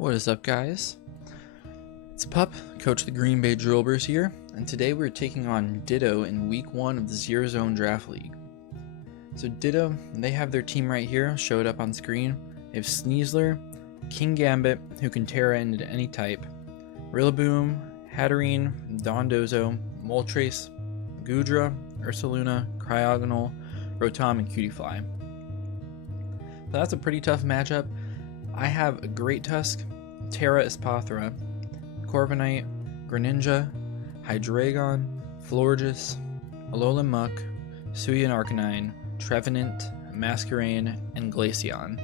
What is up, guys? It's Pup, coach of the Green Bay Drilburs here, and today we're taking on Ditto in week 1 of the Zero Zone Draft League. So Ditto, they have their team right here, showed up on screen. They have Sneasler, King Gambit, who can Terra into any type, Rillaboom, Hatterene, Dondozo, Moltres, Goodra, Ursaluna, Cryogonal, Rotom, and Cutiefly. So that's a pretty tough matchup. I have a Great Tusk, Terra Espathra, Corviknight, Greninja, Hydreigon, Florges, Alolan Muck, Suian Arcanine, Trevenant, Masquerain, and Glaceon.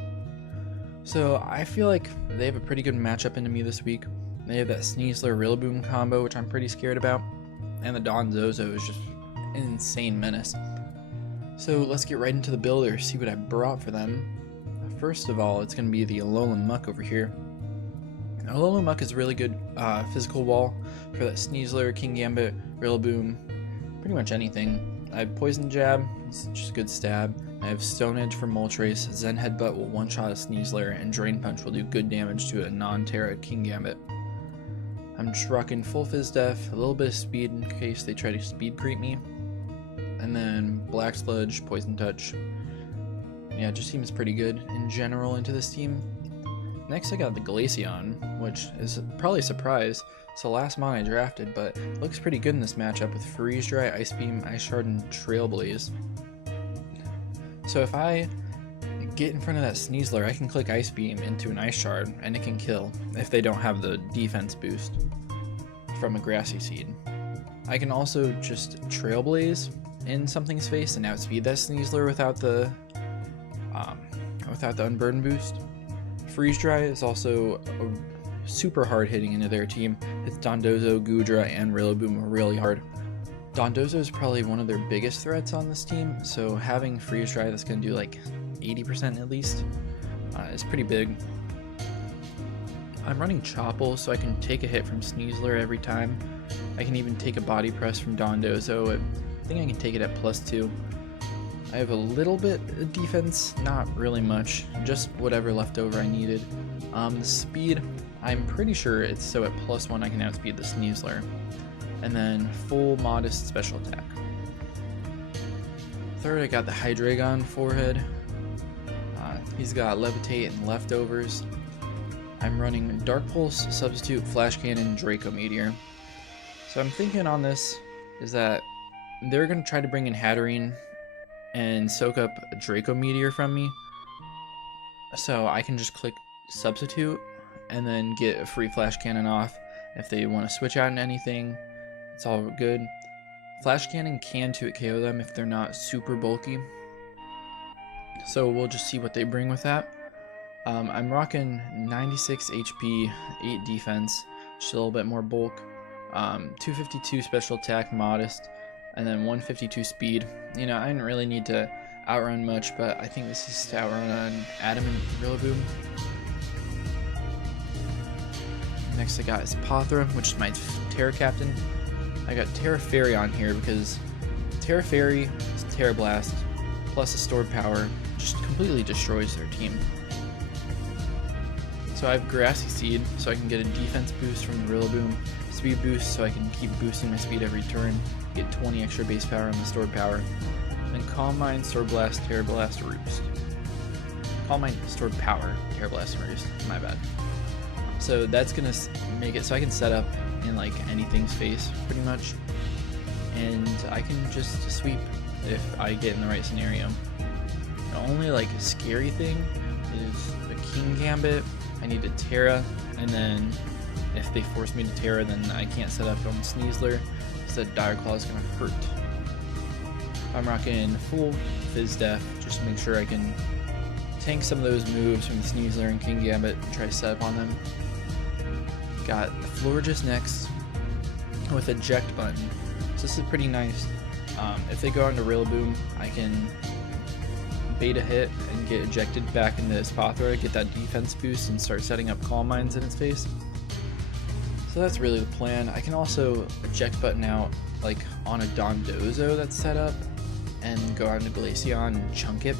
So I feel like they have a pretty good matchup into me this week. They have that Sneasler Rillaboom combo, which I'm pretty scared about, and the Dondozo is just an insane menace. So let's get right into the builder, see what I brought for them. First of all, it's going to be the Alolan Muck over here. Alolan Muck is a really good physical wall for that Sneasler, King Gambit, Rillaboom, pretty much anything. I have Poison Jab, it's just a good stab. I have Stone Edge for Moltres, Zen Headbutt will one-shot a Sneasler, and Drain Punch will do good damage to a non-Terra King Gambit. I'm just rocking full Fizz Def, a little bit of speed in case they try to speed creep me, and then Black Sludge, Poison Touch. Yeah, it just seems pretty good in general into this team. Next I got the Glaceon, which is probably a surprise. It's the last mon I drafted, but it looks pretty good in this matchup with Freeze Dry, Ice Beam, Ice Shard, and Trailblaze. So if I get in front of that Sneasler, I can click Ice Beam into an Ice Shard, and it can kill if they don't have the defense boost from a Grassy Seed. I can also just Trailblaze in something's face and outspeed that Sneasler without the Unburden boost. Freeze Dry is also super hard hitting into their team. It's Dondozo, Goodra, and Rillaboom really hard. Dondozo is probably one of their biggest threats on this team, so having Freeze Dry that's going to do like 80% at least is pretty big. I'm running Chople so I can take a hit from Sneasler every time. I can even take a Body Press from Dondozo. I think I can take it at +2. I have a little bit of defense, not really much, just whatever left over I needed. The speed, I'm pretty sure it's so at +1 I can outspeed the Sneasler. And then full modest special attack. Third, I got the Hydreigon forehead. He's got Levitate and Leftovers. I'm running Dark Pulse, Substitute, Flash Cannon, Draco Meteor. So I'm thinking on this is that they're going to try to bring in Hatterene and soak up a Draco Meteor from me, so I can just click Substitute and then get a free Flash Cannon off. If they want to switch out into anything, it's all good. Flash Cannon can 2-hit KO them if they're not super bulky, so we'll just see what they bring with that. I'm rocking 96 HP, 8 defense, just a little bit more bulk, 252 special attack, modest, and then 152 speed. You know, I didn't really need to outrun much, but I think this is to outrun an Adamant Rillaboom. Next I got is Pothra, which is my Terra Captain. I got Terra Fairy on here because Terra Fairy is Terra Blast plus a stored power just completely destroys their team. So I have Grassy Seed so I can get a defense boost from the Rillaboom, speed boost so I can keep boosting my speed every turn, get 20 extra base power on the stored power, and Calm Mind, Sword Blast, Terra Blast, Roost. Calm Mind, Stored Power, Terra Blast, and Roost, my bad. So that's gonna make it so I can set up in like anything's face pretty much, and I can just sweep if I get in the right scenario. The only like scary thing is the King Gambit. I need to Terra, and then if they force me to Terra, then I can't set up on Sneasler, so that Dire Claw is going to hurt. I'm rocking full Fizz Def, just to make sure I can tank some of those moves from the Sneasler and King Gambit and try to set up on them. Got the Florges next with Eject button, so this is pretty nice. If they go into Rillaboom, I can beta hit and get ejected back into Espathra, get that defense boost, and start setting up Calm Minds in its face. So that's really the plan. I can also eject button out like on a Dondozo that's set up and go out into Glaceon and chunk it.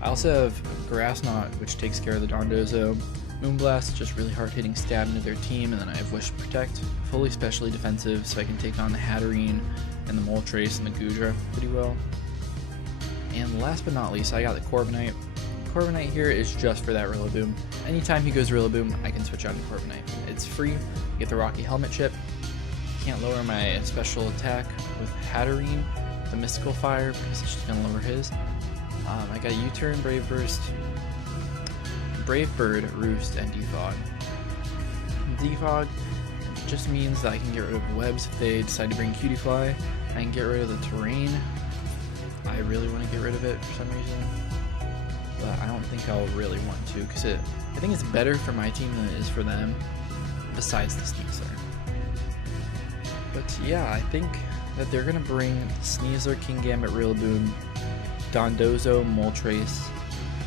I also have Grass Knot, which takes care of the Dondozo. Moonblast, just really hard hitting stab into their team, and then I have Wish Protect, fully specially defensive, so I can take on the Hatterene and the Moltres and the Goodra pretty well. And last but not least, I got the Corviknight. Corviknight here is just for that Rillaboom. Anytime he goes Rillaboom, I can switch on to Corviknight. It's free, get the Rocky Helmet chip, can't lower my special attack with Hatterene, the Mystical Fire, because it's just going to lower his. I got U-Turn, Brave Burst, Brave Bird, Roost, and Defog. Defog just means that I can get rid of webs if they decide to bring Cutiefly. I can get rid of the terrain. I really want to get rid of it for some reason, but I don't think I'll really want to, because I think it's better for my team than it is for them, besides the Sneasler. But yeah, I think that they're going to bring Sneasler, Kingambit, Rillaboom, Dondozo, Moltres,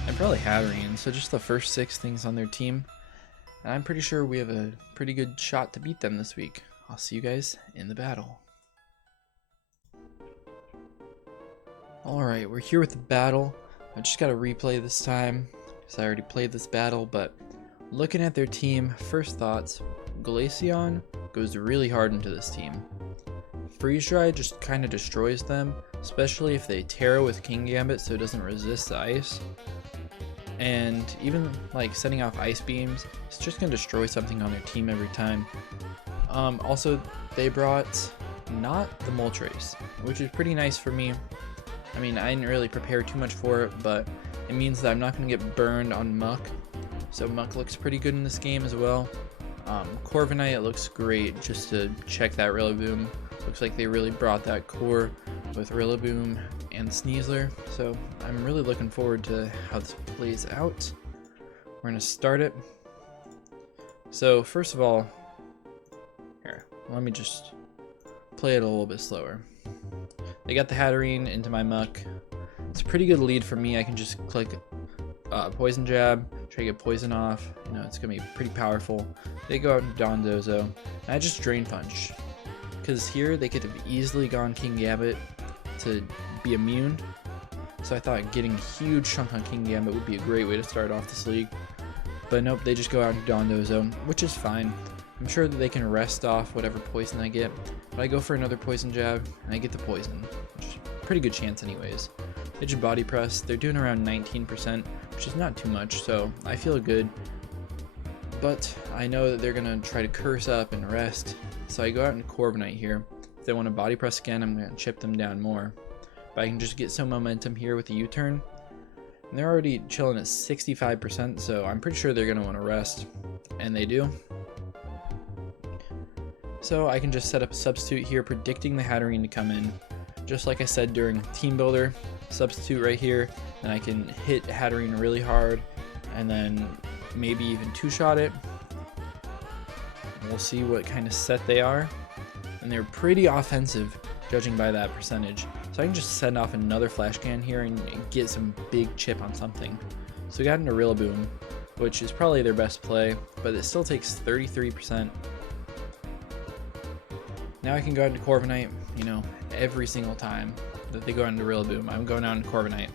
and probably Hatterene, so just the first 6 things on their team. And I'm pretty sure we have a pretty good shot to beat them this week. I'll see you guys in the battle. Alright, we're here with the battle. I just got to replay this time, because I already played this battle, but looking at their team, first thoughts, Glaceon goes really hard into this team. Freeze Dry just kind of destroys them, especially if they Terra with Kingambit so it doesn't resist the ice. And even like setting off Ice Beams, it's just going to destroy something on their team every time. Also, they brought not the Moltres, which is pretty nice for me. I mean, I didn't really prepare too much for it, but it means that I'm not going to get burned on Muck. So Muck looks pretty good in this game as well. Corviknight looks great just to check that Rillaboom. Looks like they really brought that core with Rillaboom and Sneasler. So I'm really looking forward to how this plays out. We're going to start it. So first of all, here, let me just play it a little bit slower. They got the Hatterene into my Muck. It's a pretty good lead for me. I can just click Poison Jab, try to get Poison off. You know, it's going to be pretty powerful. They go out into Dondozo, and I just Drain Punch. Because here they could have easily gone Kingambit to be immune. So I thought getting a huge chunk on Kingambit would be a great way to start off this league. But nope, they just go out into Dondozo, which is fine. I'm sure that they can rest off whatever poison I get, but I go for another Poison Jab, and I get the poison, which is a pretty good chance anyways. They just Body Press, they're doing around 19%, which is not too much, so I feel good. But I know that they're going to try to curse up and rest, so I go out into Corviknight here. If they want to Body Press again, I'm going to chip them down more. But I can just get some momentum here with the U-Turn. And they're already chilling at 65%, so I'm pretty sure they're going to want to rest, and they do. So I can just set up a substitute here, predicting the Hatterene to come in. Just like I said during Teambuilder, substitute right here, and I can hit Hatterene really hard, and then maybe even two-shot it. We'll see what kind of set they are. And they're pretty offensive, judging by that percentage. So I can just send off another Flash Can here and get some big chip on something. So we got into Rillaboom, which is probably their best play, but it still takes 33%. Now I can go out into Corviknight, you know, every single time that they go into Rillaboom, I'm going out into Corviknight.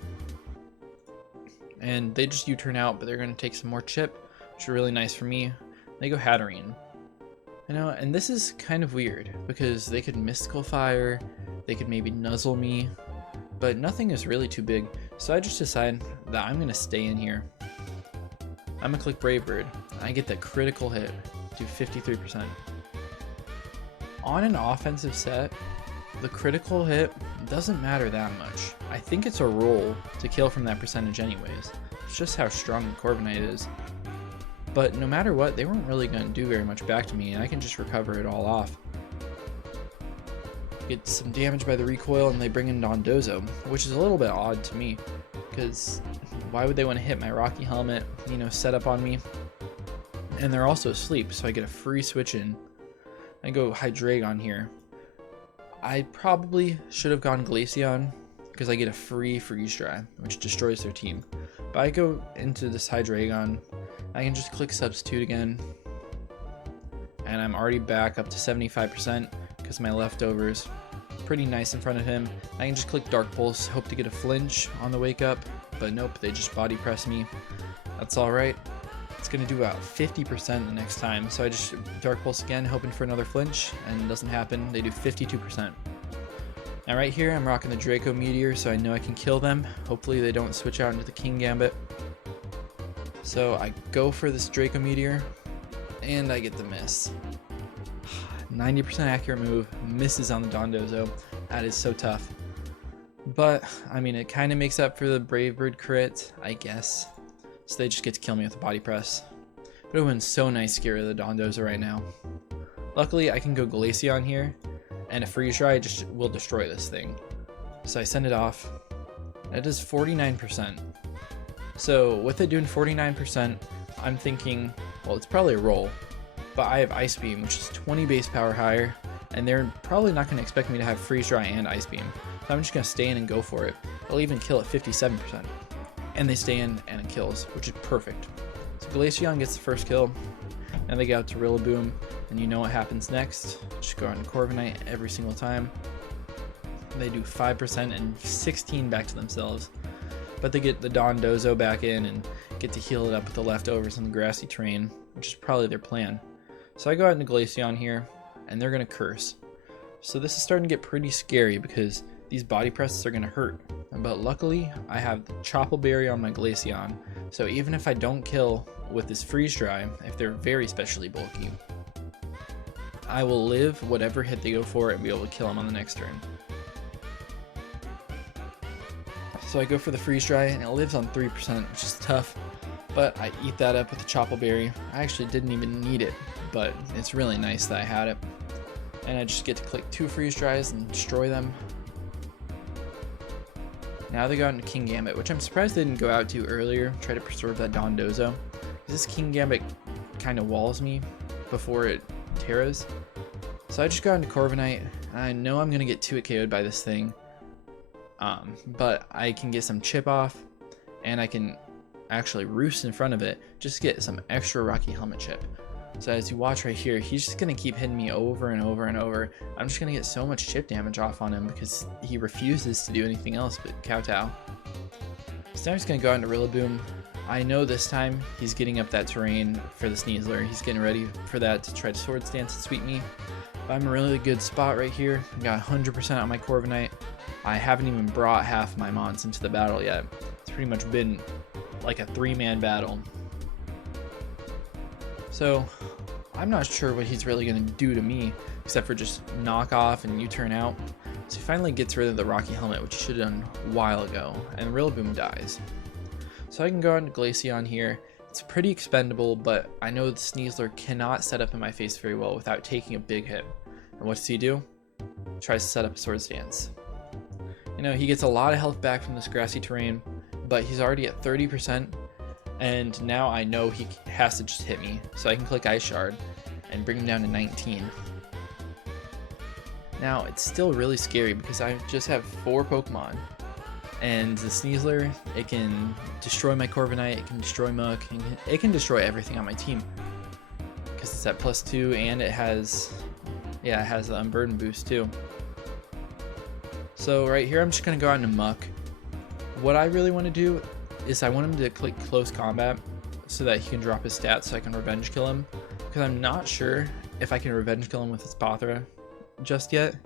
And they just U-turn out, but they're going to take some more chip, which is really nice for me. They go Hatterene. You know, and this is kind of weird, because they could Mystical Fire, they could maybe Nuzzle me, but nothing is really too big. So I just decide that I'm going to stay in here. I'm going to click Brave Bird. I get the critical hit, do 53%. On an offensive set, the critical hit doesn't matter that much. I think it's a roll to kill from that percentage anyways. It's just how strong the Corviknight is. But no matter what, they weren't really going to do very much back to me, and I can just recover it all off. Get some damage by the recoil, and they bring in Dondozo, which is a little bit odd to me, because why would they want to hit my Rocky Helmet, you know, set up on me? And they're also asleep, so I get a free switch in. I go Hydreigon here. I probably should have gone Glaceon, because I get a free Freeze Dry, which destroys their team. But I go into this Hydreigon. I can just click Substitute again. And I'm already back up to 75% because my leftovers pretty nice in front of him. I can just click Dark Pulse, hope to get a flinch on the wake up. But nope, they just Body Press me. That's alright. It's going to do about 50% the next time. So I just Dark Pulse again, hoping for another flinch, and it doesn't happen. They do 52%. Now right here, I'm rocking the Draco Meteor, so I know I can kill them. Hopefully they don't switch out into the King Gambit. So I go for this Draco Meteor, and I get the miss. 90% accurate move, misses on the Dondozo. That is so tough. But, I mean, it kind of makes up for the Brave Bird crit, I guess. So they just get to kill me with a body press. But it would have been so nice to get rid of the Dondozo right now. Luckily, I can go Glaceon here, and a Freeze Dry just will destroy this thing. So I send it off. It does 49%. So with it doing 49%, I'm thinking, well, it's probably a roll. But I have Ice Beam, which is 20 base power higher, and they're probably not going to expect me to have Freeze Dry and Ice Beam. So I'm just going to stay in and go for it. They'll even kill at 57%. And they stay in and it kills, which is perfect. So Glaceon gets the first kill. Now they get out to Rillaboom, and you know what happens next. Just go on to Corviknight every single time. They do 5% and 16 back to themselves. But they get the Dondozo back in and get to heal it up with the leftovers on the grassy terrain, which is probably their plan. So I go out into Glaceon here, and they're going to curse. So this is starting to get pretty scary because these body presses are going to hurt. But luckily, I have the Chople Berry on my Glaceon, so even if I don't kill with this Freeze Dry, if they're very specially bulky, I will live whatever hit they go for and be able to kill them on the next turn. So I go for the Freeze Dry, and it lives on 3%, which is tough, but I eat that up with the Chople Berry. I actually didn't even need it, but it's really nice that I had it. And I just get to click 2 Freeze Dries and destroy them. Now they go out into King Gambit, which I'm surprised they didn't go out to earlier, try to preserve that Dondozo. This King Gambit kind of walls me before it terras. So I just got into Corviknight, and I know I'm going to get 2-hit KO'd by this thing. But I can get some chip off, and I can actually roost in front of it, just get some extra Rocky Helmet chip. So as you watch right here, he's just going to keep hitting me over and over and over. I'm just going to get so much chip damage off on him because he refuses to do anything else but kowtow. So now he's going to go out into Rillaboom. I know this time he's getting up that terrain for the Sneasler. He's getting ready for that to try to Sword Stance and sweep me. But I'm in a really good spot right here. I got 100% on my Corviknight. I haven't even brought half my mons into the battle yet. It's pretty much been like a 3-man battle. So I'm not sure what he's really going to do to me, except for just knock off and U-turn out. So he finally gets rid of the Rocky Helmet, which he should have done a while ago, and Rillaboom dies. So I can go into Glaceon here. It's pretty expendable, but I know the Sneasler cannot set up in my face very well without taking a big hit. And what does he do? Tries to set up a Sword Stance. You know, he gets a lot of health back from this grassy terrain, but he's already at 30%. And now I know he has to just hit me, so I can click Ice Shard and bring him down to 19. Now, it's still really scary because I just have 4 Pokemon. And the Sneasler, it can destroy my Corviknight, it can destroy Muk, it can destroy everything on my team. Because it's at +2 and it has the Unburden boost too. So right here, I'm just going to go out into Muk. What I really want to do is I want him to click Close Combat so that he can drop his stats so I can Revenge Kill him. Because I'm not sure if I can Revenge Kill him with his Spothra just yet.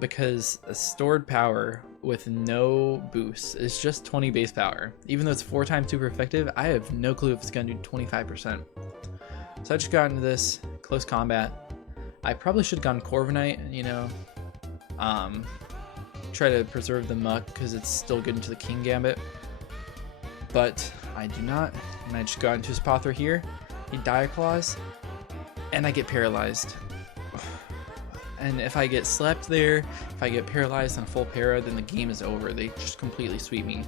Because a stored power with no boost is just 20 base power. Even though it's 4 times super effective, I have no clue if it's going to do 25%. So I just got into this Close Combat. I probably should have gone Corviknight, you know. Try to preserve the Muk because it's still good into the King Gambit. But I do not, and I just got into his Spothra here. He Dire Claws, and I get paralyzed. And if I get slept there, if I get paralyzed on full para, then the game is over. They just completely sweep me.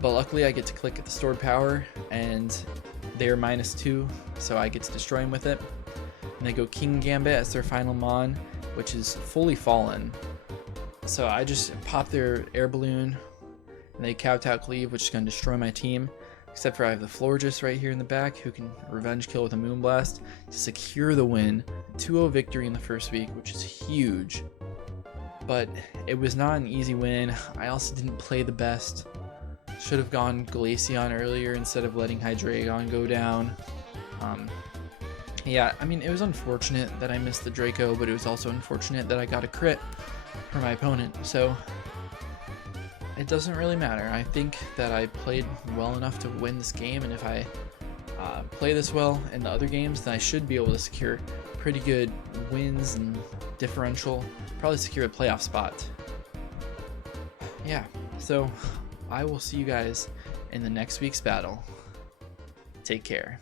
But luckily I get to click at the stored power, and they're -2, so I get to destroy him with it. And they go King Gambit as their final Mon, which is fully fallen. So I just pop their air balloon, and they Kowtow Cleave, which is going to destroy my team. Except for I have the Florges right here in the back who can Revenge Kill with a Moonblast to secure the win. 2-0 victory in the first week, which is huge. But it was not an easy win. I also didn't play the best. Should have gone Glaceon earlier instead of letting Hydreigon go down. Yeah, I mean, it was unfortunate that I missed the Draco, but it was also unfortunate that I got a crit for my opponent. So it doesn't really matter. I think that I played well enough to win this game, and if I play this well in the other games, then I should be able to secure pretty good wins and differential, probably secure a playoff spot. Yeah, so I will see you guys in the next week's battle. Take care.